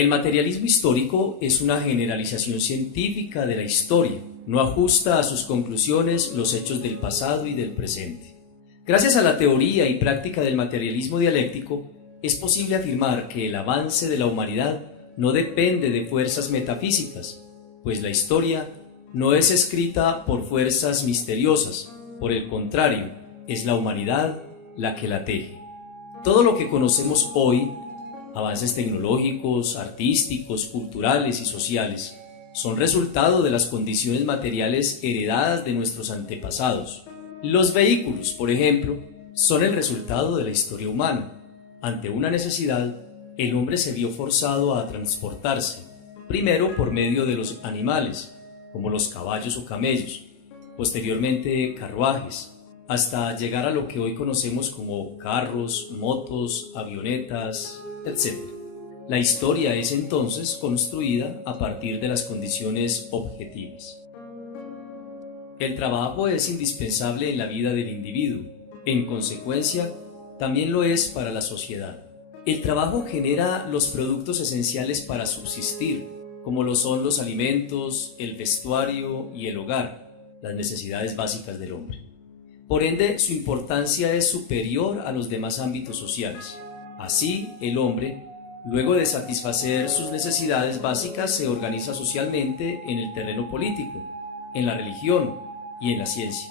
El materialismo histórico es una generalización científica de la historia, no ajusta a sus conclusiones los hechos del pasado y del presente. Gracias a la teoría y práctica del materialismo dialéctico, es posible afirmar que el avance de la humanidad no depende de fuerzas metafísicas, pues la historia no es escrita por fuerzas misteriosas, por el contrario, es la humanidad la que la teje. Todo lo que conocemos hoy, avances tecnológicos, artísticos, culturales y sociales, son resultado de las condiciones materiales heredadas de nuestros antepasados. Los vehículos, por ejemplo, son el resultado de la historia humana. Ante una necesidad, el hombre se vio forzado a transportarse, primero por medio de los animales, como los caballos o camellos, posteriormente carruajes, hasta llegar a lo que hoy conocemos como carros, motos, avionetas, etc. La historia es entonces construida a partir de las condiciones objetivas. El trabajo es indispensable en la vida del individuo, en consecuencia, también lo es para la sociedad. El trabajo genera los productos esenciales para subsistir, como lo son los alimentos, el vestuario y el hogar, las necesidades básicas del hombre. Por ende, su importancia es superior a los demás ámbitos sociales. Así, el hombre, luego de satisfacer sus necesidades básicas, se organiza socialmente en el terreno político, en la religión y en la ciencia.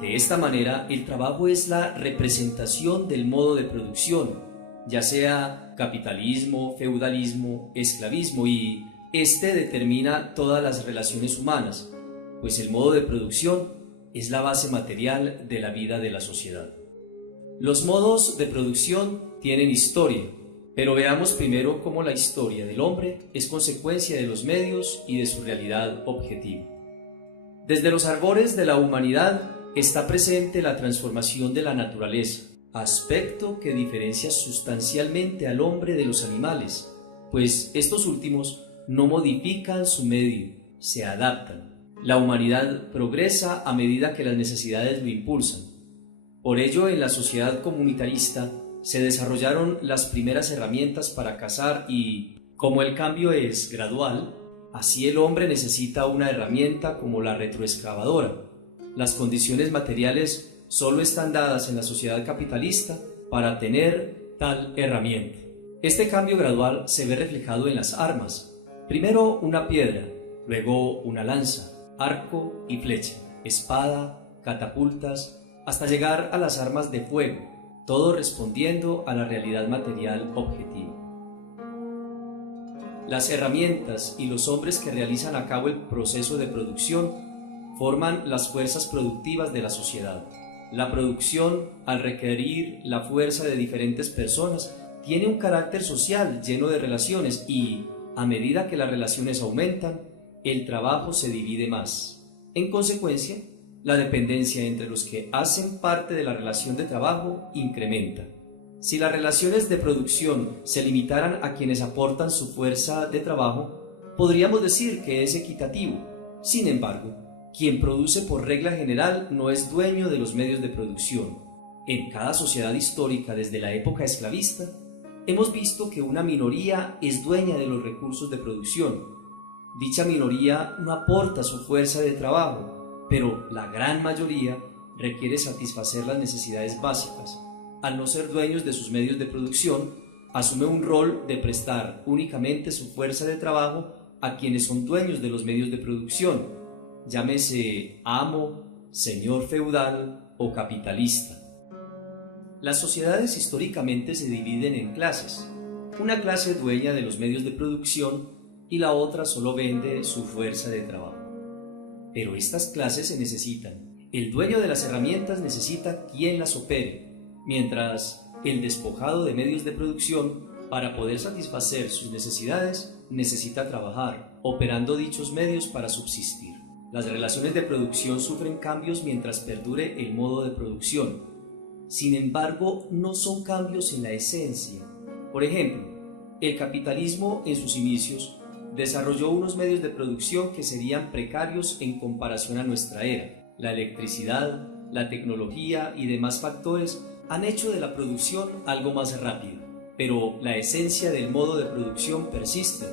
De esta manera, el trabajo es la representación del modo de producción, ya sea capitalismo, feudalismo, esclavismo, y este determina todas las relaciones humanas, pues el modo de producción es la base material de la vida de la sociedad. Los modos de producción tienen historia, pero veamos primero cómo la historia del hombre es consecuencia de los medios y de su realidad objetiva. Desde los albores de la humanidad está presente la transformación de la naturaleza, aspecto que diferencia sustancialmente al hombre de los animales, pues estos últimos no modifican su medio, se adaptan. La humanidad progresa a medida que las necesidades lo impulsan. Por ello, en la sociedad comunitarista se desarrollaron las primeras herramientas para cazar y, como el cambio es gradual, así el hombre necesita una herramienta como la retroexcavadora. Las condiciones materiales solo están dadas en la sociedad capitalista para tener tal herramienta. Este cambio gradual se ve reflejado en las armas. Primero una piedra, luego una lanza, arco y flecha, espada, catapultas, hasta llegar a las armas de fuego, todo respondiendo a la realidad material objetiva. Las herramientas y los hombres que realizan a cabo el proceso de producción forman las fuerzas productivas de la sociedad. La producción, al requerir la fuerza de diferentes personas, tiene un carácter social lleno de relaciones y, a medida que las relaciones aumentan, el trabajo se divide más. En consecuencia, la dependencia entre los que hacen parte de la relación de trabajo incrementa. Si las relaciones de producción se limitaran a quienes aportan su fuerza de trabajo, podríamos decir que es equitativo. Sin embargo, quien produce por regla general no es dueño de los medios de producción. En cada sociedad histórica desde la época esclavista, hemos visto que una minoría es dueña de los recursos de producción. Dicha minoría no aporta su fuerza de trabajo, pero la gran mayoría requiere satisfacer las necesidades básicas. Al no ser dueños de sus medios de producción, asume un rol de prestar únicamente su fuerza de trabajo a quienes son dueños de los medios de producción, llámese amo, señor feudal o capitalista. Las sociedades históricamente se dividen en clases. Una clase dueña de los medios de producción y la otra solo vende su fuerza de trabajo. Pero estas clases se necesitan. El dueño de las herramientas necesita quien las opere, mientras el despojado de medios de producción, para poder satisfacer sus necesidades, necesita trabajar, operando dichos medios para subsistir. Las relaciones de producción sufren cambios mientras perdure el modo de producción. Sin embargo, no son cambios en la esencia. Por ejemplo, el capitalismo en sus inicios desarrolló unos medios de producción que serían precarios en comparación a nuestra era. La electricidad, la tecnología y demás factores han hecho de la producción algo más rápido. pero la esencia del modo de producción persiste,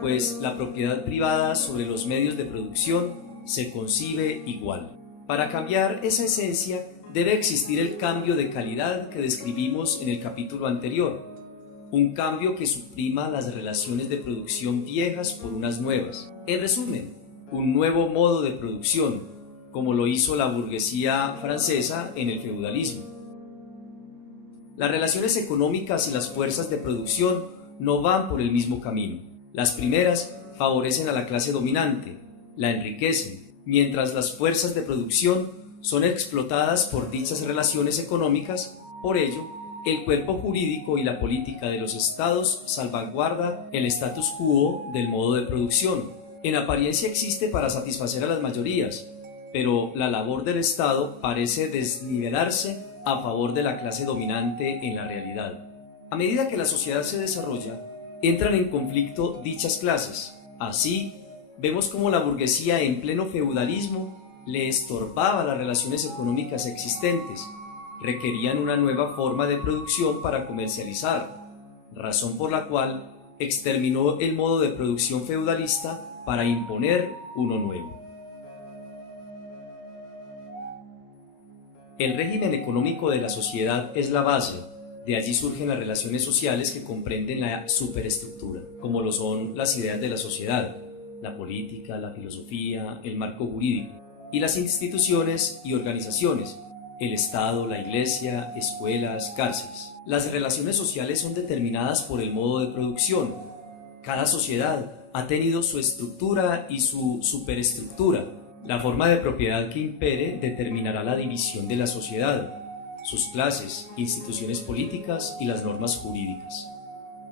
pues la propiedad privada sobre los medios de producción se concibe igual. Para cambiar esa esencia debe existir el cambio de calidad que describimos en el capítulo anterior, un cambio que suprima las relaciones de producción viejas por unas nuevas. En resumen, un nuevo modo de producción, como lo hizo la burguesía francesa en el feudalismo. Las relaciones económicas y las fuerzas de producción no van por el mismo camino. Las primeras favorecen a la clase dominante, la enriquecen, mientras las fuerzas de producción son explotadas por dichas relaciones económicas. Por ello, el cuerpo jurídico y la política de los estados salvaguarda el status quo del modo de producción. En apariencia existe para satisfacer a las mayorías, pero la labor del Estado parece desnivelarse a favor de la clase dominante en la realidad. A medida que la sociedad se desarrolla, entran en conflicto dichas clases. Así, vemos cómo la burguesía en pleno feudalismo le estorbaba las relaciones económicas existentes. Requerían una nueva forma de producción para comercializar, razón por la cual exterminó el modo de producción feudalista para imponer uno nuevo. El régimen económico de la sociedad es la base. De allí surgen las relaciones sociales que comprenden la superestructura, como lo son las ideas de la sociedad, la política, la filosofía, el marco jurídico, y las instituciones y organizaciones, el Estado, la Iglesia, escuelas, cárceles. Las relaciones sociales son determinadas por el modo de producción. Cada sociedad ha tenido su estructura y su superestructura. La forma de propiedad que impere determinará la división de la sociedad, sus clases, instituciones políticas y las normas jurídicas.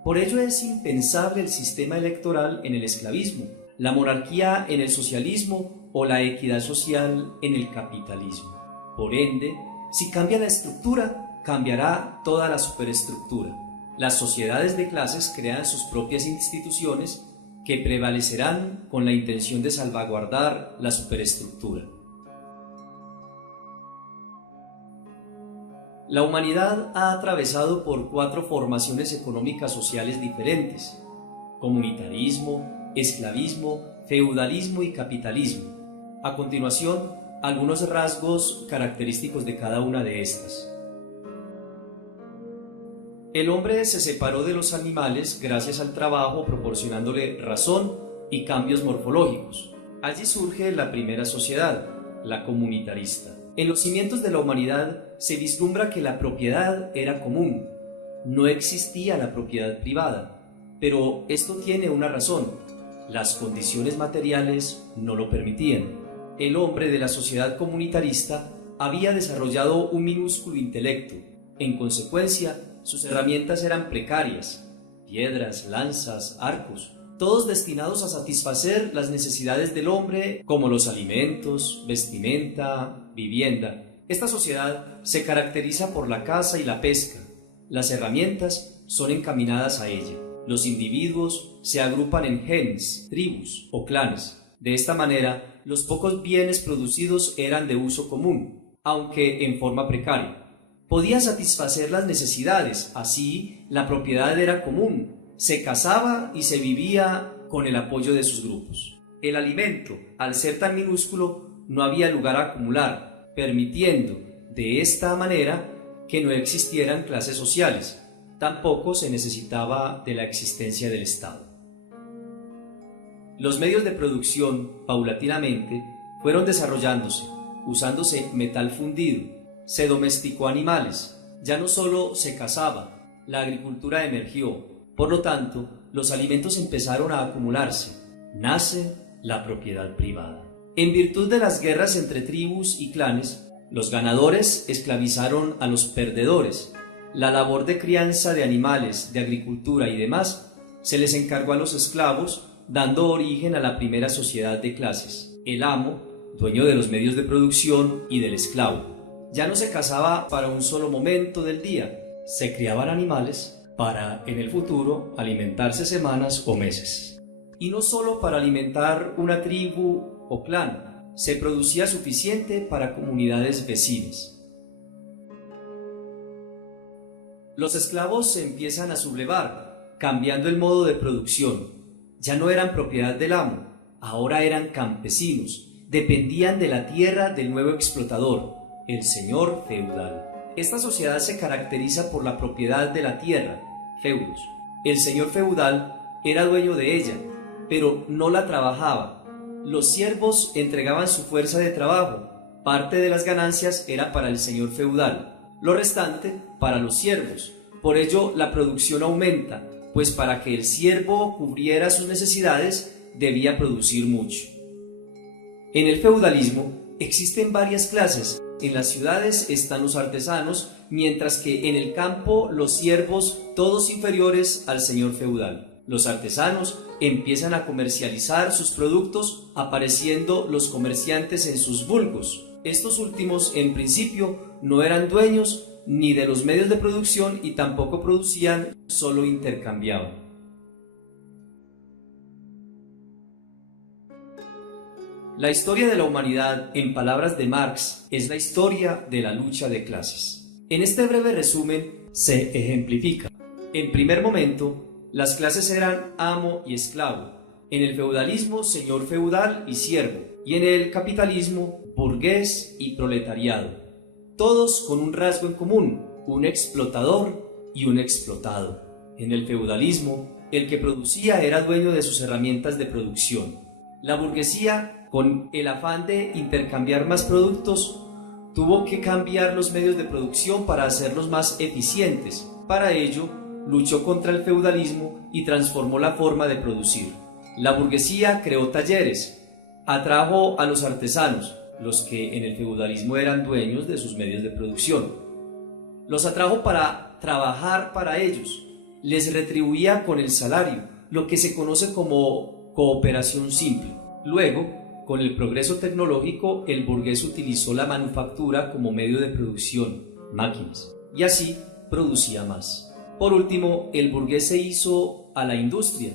Por ello es impensable el sistema electoral en el esclavismo, la monarquía en el socialismo o la equidad social en el capitalismo. Por ende, si cambia la estructura, cambiará toda la superestructura. Las sociedades de clases crean sus propias instituciones que prevalecerán con la intención de salvaguardar la superestructura. La humanidad ha atravesado por 4 formaciones económicas sociales diferentes: comunitarismo, esclavismo, feudalismo y capitalismo. A continuación, algunos rasgos característicos de cada una de estas. El hombre se separó de los animales gracias al trabajo, proporcionándole razón y cambios morfológicos. Allí surge la primera sociedad, la comunitarista. En los cimientos de la humanidad se vislumbra que la propiedad era común. No existía la propiedad privada, pero esto tiene una razón: las condiciones materiales no lo permitían. El hombre de la sociedad comunitarista había desarrollado un minúsculo intelecto. En consecuencia, sus herramientas eran precarias: piedras, lanzas, arcos, todos destinados a satisfacer las necesidades del hombre, como los alimentos, vestimenta, vivienda. Esta sociedad se caracteriza por la caza y la pesca. Las herramientas son encaminadas a ella. Los individuos se agrupan en gens, tribus o clanes. De esta manera, los pocos bienes producidos eran de uso común, aunque en forma precaria. Podía satisfacer las necesidades, así la propiedad era común, se cazaba y se vivía con el apoyo de sus grupos. El alimento, al ser tan minúsculo, no había lugar a acumular, permitiendo de esta manera que no existieran clases sociales. Tampoco se necesitaba de la existencia del Estado. Los medios de producción, paulatinamente, fueron desarrollándose, usándose metal fundido, se domesticó animales, ya no solo se cazaba, la agricultura emergió. Por lo tanto, los alimentos empezaron a acumularse. Nace la propiedad privada. En virtud de las guerras entre tribus y clanes, los ganadores esclavizaron a los perdedores. La labor de crianza de animales, de agricultura y demás se les encargó a los esclavos, dando origen a la primera sociedad de clases. El amo, dueño de los medios de producción, y del esclavo. Ya no se cazaba para un solo momento del día, se criaban animales para, en el futuro, alimentarse semanas o meses. Y no solo para alimentar una tribu o clan, se producía suficiente para comunidades vecinas. Los esclavos se empiezan a sublevar, cambiando el modo de producción. Ya no eran propiedad del amo, ahora eran campesinos, dependían de la tierra del nuevo explotador, el señor feudal. Esta sociedad se caracteriza por la propiedad de la tierra, feudos. El señor feudal era dueño de ella, pero no la trabajaba. Los siervos entregaban su fuerza de trabajo. Parte de las ganancias era para el señor feudal, lo restante para los siervos. Por ello la producción aumenta, pues para que el siervo cubriera sus necesidades debía producir mucho. En el feudalismo existen varias clases. En las ciudades están los artesanos, mientras que en el campo los siervos, todos inferiores al señor feudal. Los artesanos empiezan a comercializar sus productos, apareciendo los comerciantes en sus vulgos. Estos últimos, en principio, no eran dueños ni de los medios de producción y tampoco producían, solo intercambiaban. La historia de la humanidad, en palabras de Marx, es la historia de la lucha de clases. En este breve resumen se ejemplifica. En primer momento, las clases eran amo y esclavo. En el feudalismo, señor feudal y siervo. Y en el capitalismo, burgués y proletariado. Todos con un rasgo en común, un explotador y un explotado. En el feudalismo, el que producía era dueño de sus herramientas de producción. La burguesía, con el afán de intercambiar más productos, tuvo que cambiar los medios de producción para hacerlos más eficientes. Para ello, luchó contra el feudalismo y transformó la forma de producir. La burguesía creó talleres, atrajo a los artesanos, los que en el feudalismo eran dueños de sus medios de producción. Los atrajo para trabajar para ellos, les retribuía con el salario, lo que se conoce como cooperación simple. Luego, con el progreso tecnológico, el burgués utilizó la manufactura como medio de producción, máquinas, y así producía más. Por último, el burgués se hizo a la industria.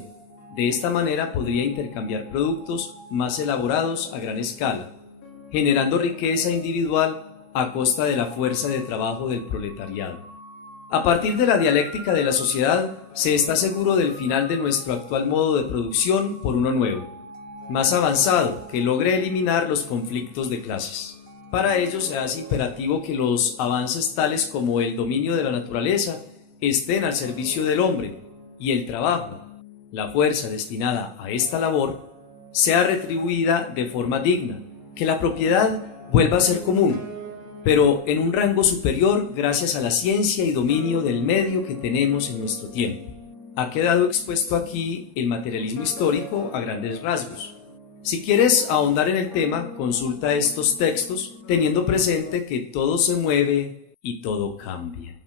De esta manera podría intercambiar productos más elaborados a gran escala, generando riqueza individual a costa de la fuerza de trabajo del proletariado. A partir de la dialéctica de la sociedad, se está seguro del final de nuestro actual modo de producción por uno nuevo, más avanzado, que logre eliminar los conflictos de clases. Para ello se hace imperativo que los avances tales como el dominio de la naturaleza estén al servicio del hombre y el trabajo, la fuerza destinada a esta labor, sea retribuida de forma digna, que la propiedad vuelva a ser común, pero en un rango superior gracias a la ciencia y dominio del medio que tenemos en nuestro tiempo. Ha quedado expuesto aquí el materialismo histórico a grandes rasgos. Si quieres ahondar en el tema, consulta estos textos teniendo presente que todo se mueve y todo cambia.